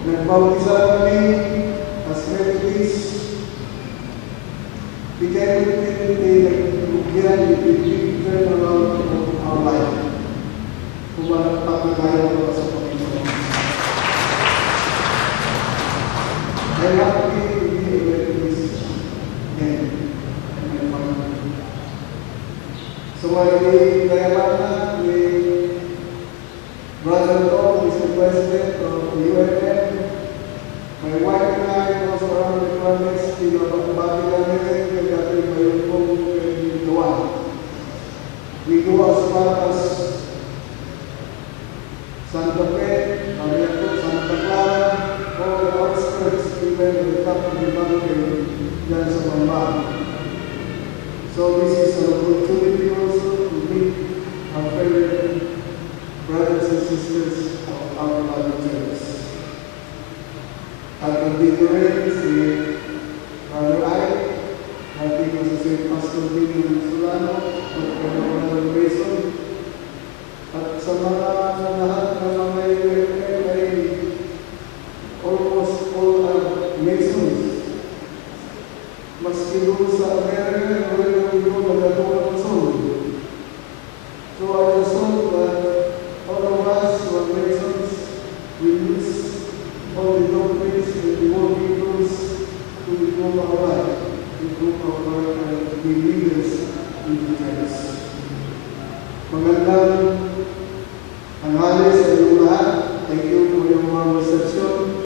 Nagbautisa kami as Methodists. Bigay ko din naglugyan, big turn around of our life. Kumalang pagkakaya ko sa Panginoon. I love you to be a Methodist again in my family. So I kailangan ni Brother Tom, Mr. President of the UFM. My wife and I was around the province, pinapakabati namin at dati mayroon pong gawa. We go as far as Santa Fe, Mariaco, Santa Clara, all the outskirts, even the top of the mountain, dyan sa Bamba. So this is an opportunity also to meet our fellow brothers and sisters of our Father Church. At nandito rin si Brother Ike, natin ko si Pastor Dino Solano, at Brother Mason, at sa mga lahat ng mga UFM ay almost all are Masons. Maski doon sa America, wala yung magagawa ng soul. So I just hope that all of us who are Masons will use all the doctrines and the working tools to improve our life, improve our life and be leaders in the church. Maganda